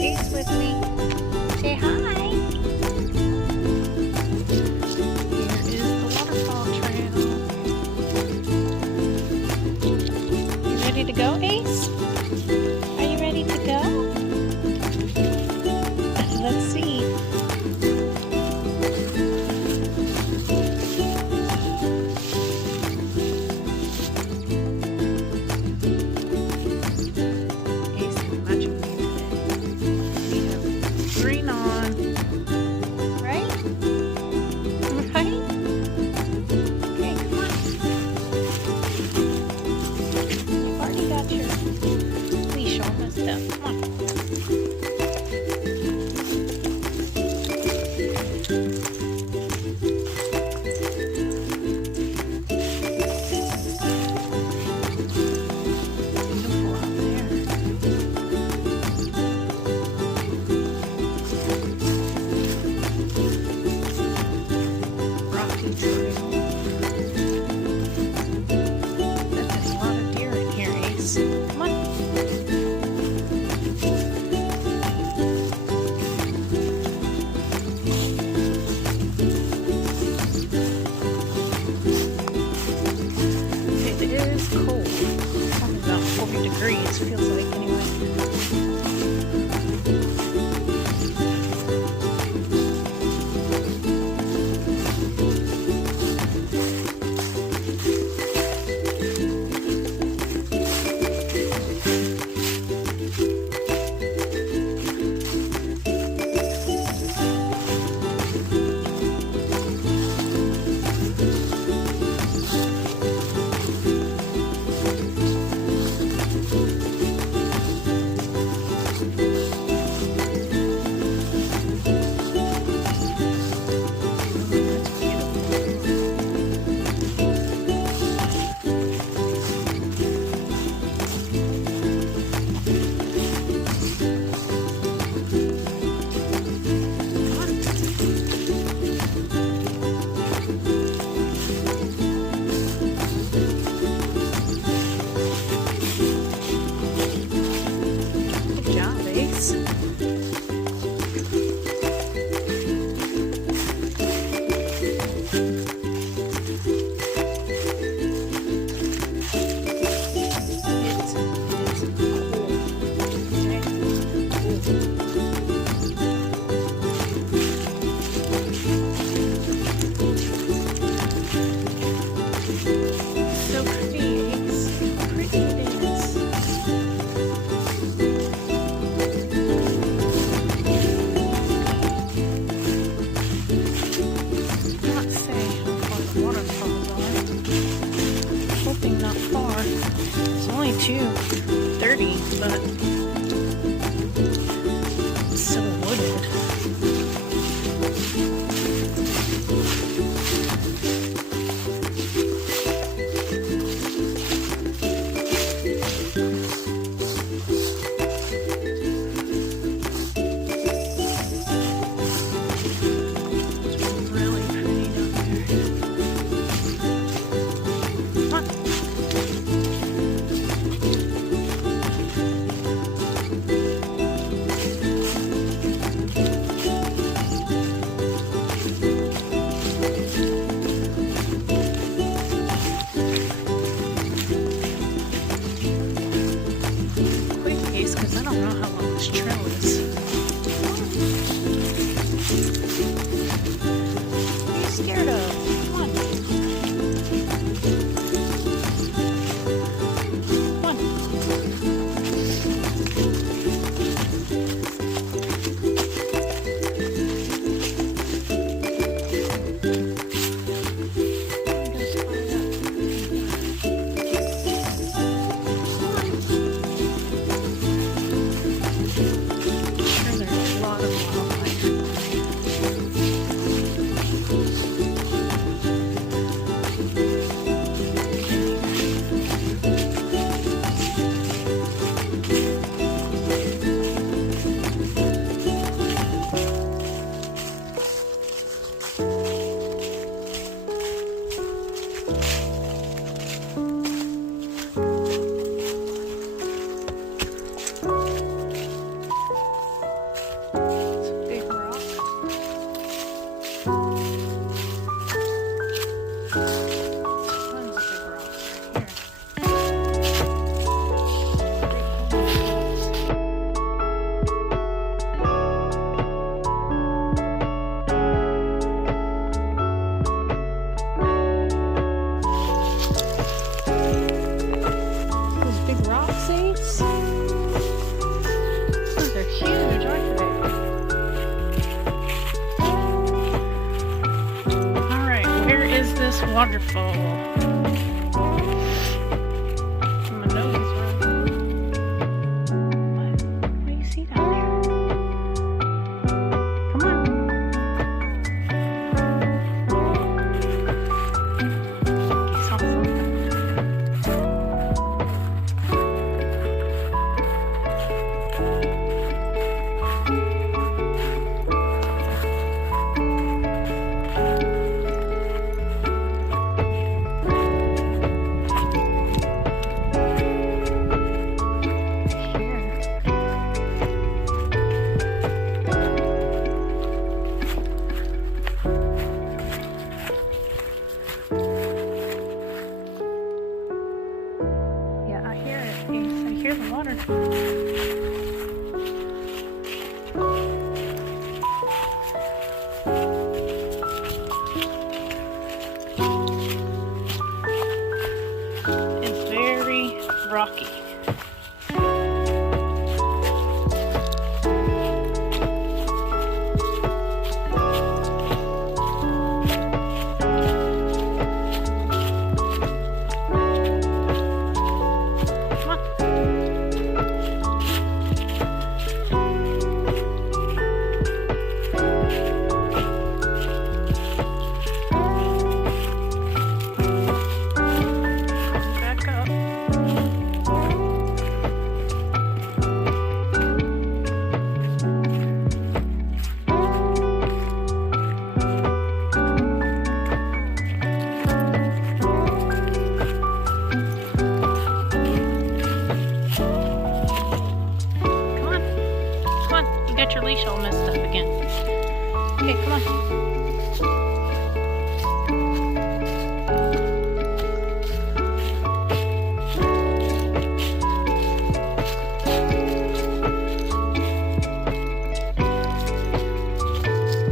Ace with me. Say hi. Here is the waterfall trail. You ready to go, Ace? Are you ready to go? Let's see. Ace is matching me today. We have green on. Right? Right? Okay, come on. You've already got your leash all messed up. Come on. Beautiful out there. Rocky trail. There's a lot of deer in here, Ace. Come on. It is cold. Probably about 40 degrees, feels like anyway. That's beautiful. Come on. Good job, Ace. It is cold. So pretty, Ace. How pretty it is. Not say how far the waterfalls are. Hoping not far. It's only 2:30, but it's so wooded. It's really pretty down there. Come on. Quick, Ace, because I don't know how long this trail is. What are you scared of? Come on. Come on. Waterfall. My nose is running. What do you see down there? Come on. You saw something. Yeah, I hear it. I hear the water. It's very rocky. Got your leash all messed up again. Okay, come on.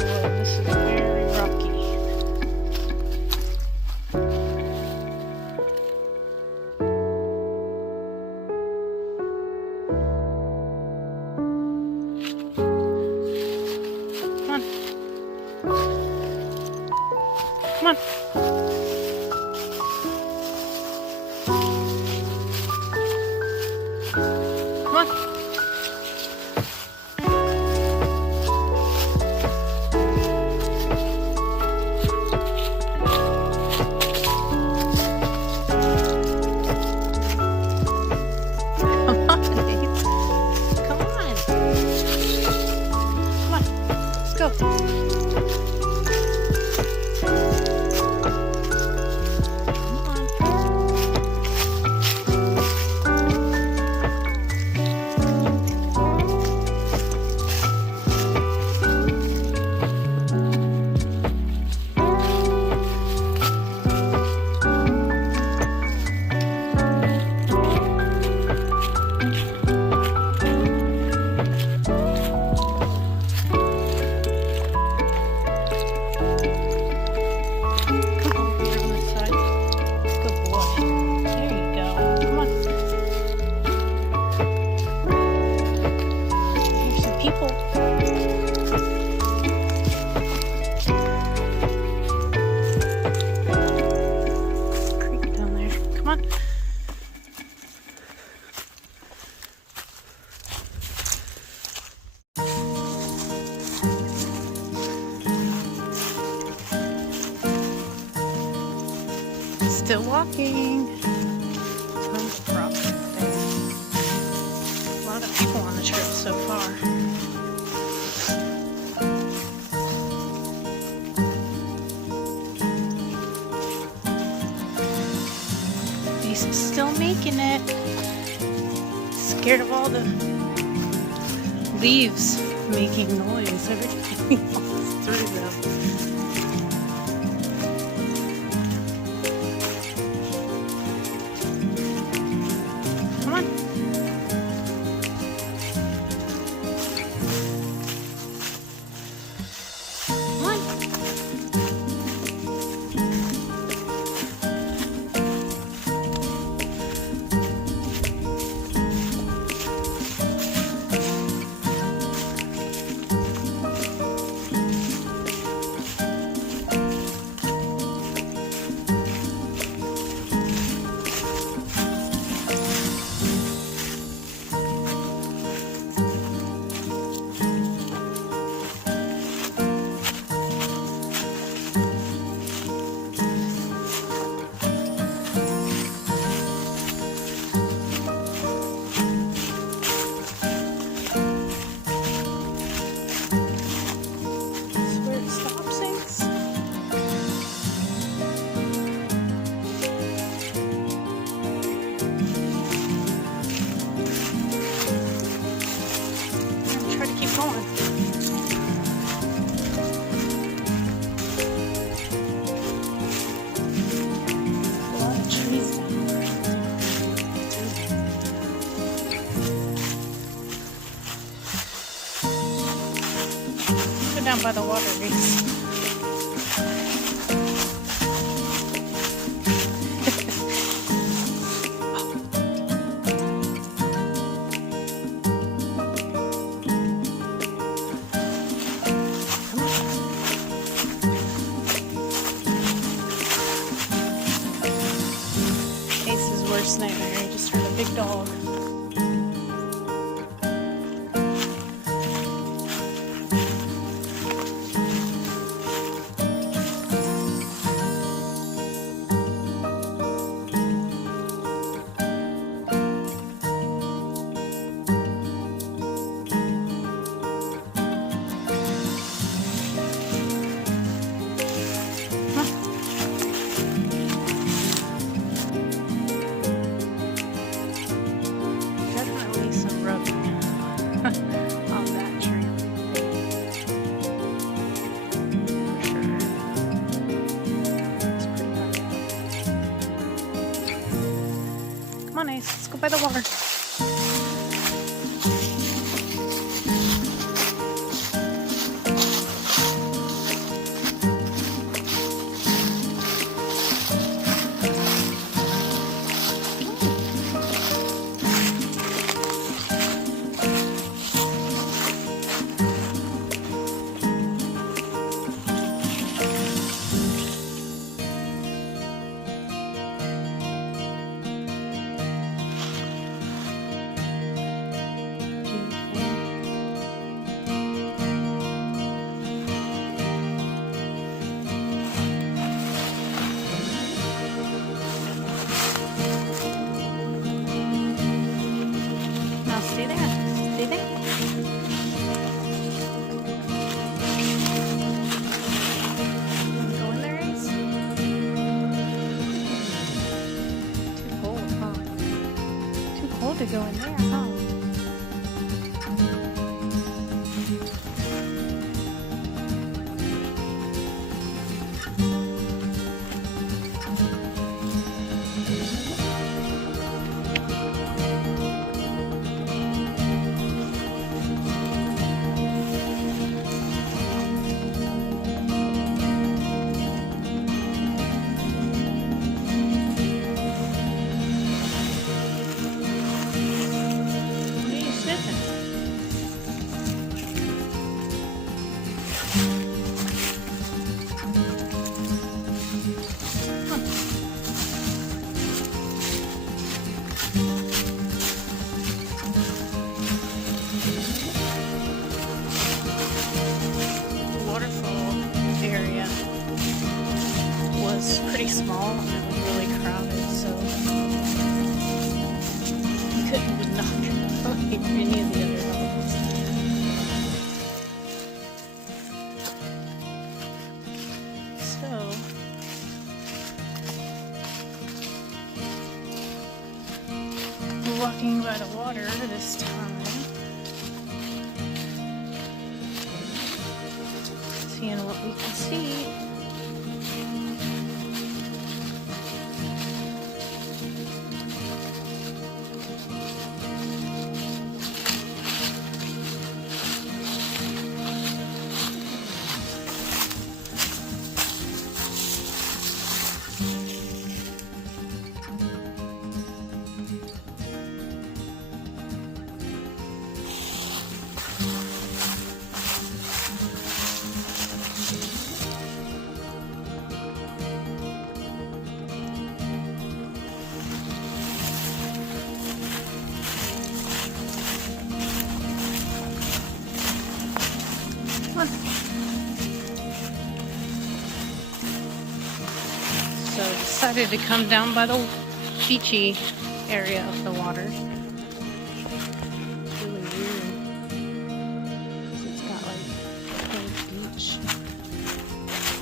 Whoa, this is very rocky. Come on. Come on. Come on, Ace. Come on. Come on. Let's go. Still walking. Tons of rocks there. A lot of people on the trip so far. He's still making it. Scared of all the leaves making noise every time he walks through them. going. A lot of trees down there. Go down by the water, Reese. Ace's worst nightmare, he just heard a big dog. Definitely some rubbing on that tree. For sure. It's pretty high up. Come on, Ace, let's go by the water. Now stay there. Stay there. Go in there, Ace. Too cold, huh? Too cold to go in there, huh? What are you sniffing? The waterfall area was pretty small and it was really crowded, so you couldn't knock any of the other levels. So we're walking by the water this time. Seeing what we can see. Come on. So I decided to come down by the beachy area of the water. It's really weird. It's got like a whole beach,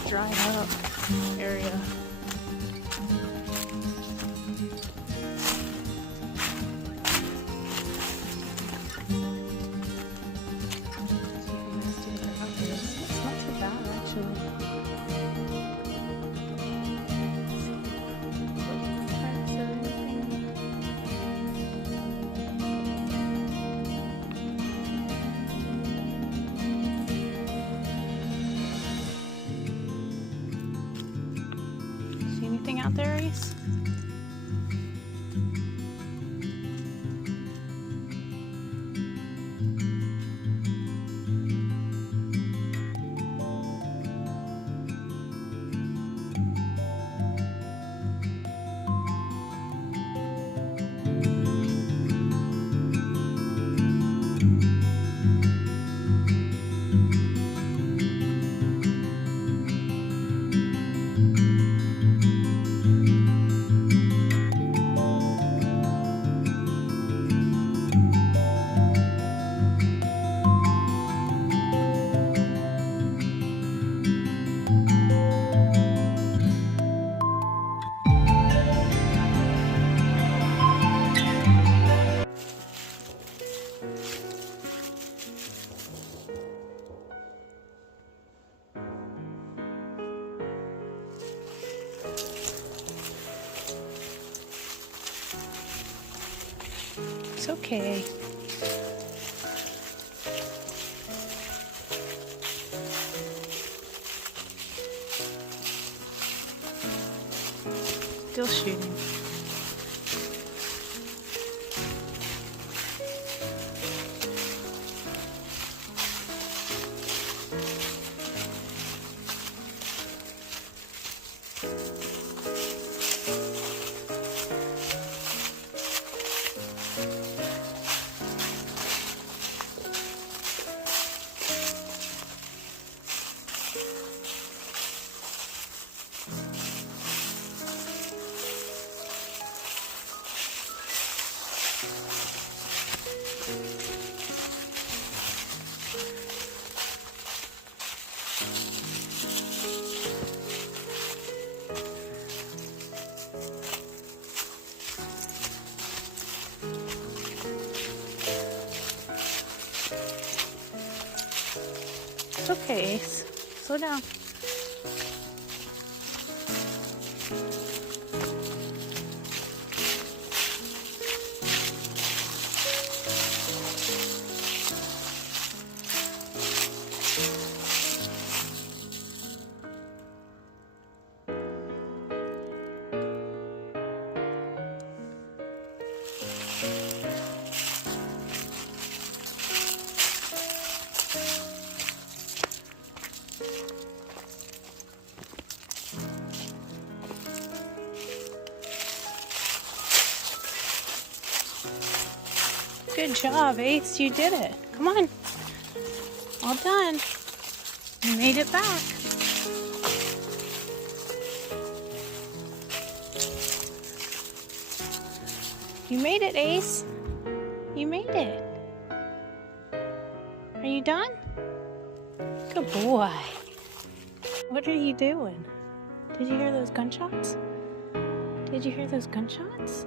dried up area. out there, Ace? It's okay. Still shooting. It's okay, Ace. Slow down. Good job, Ace. You did it. Come on. All done. You made it back. You made it, Ace. You made it. Are you done? Good boy. What are you doing? Did you hear those gunshots? Did you hear those gunshots?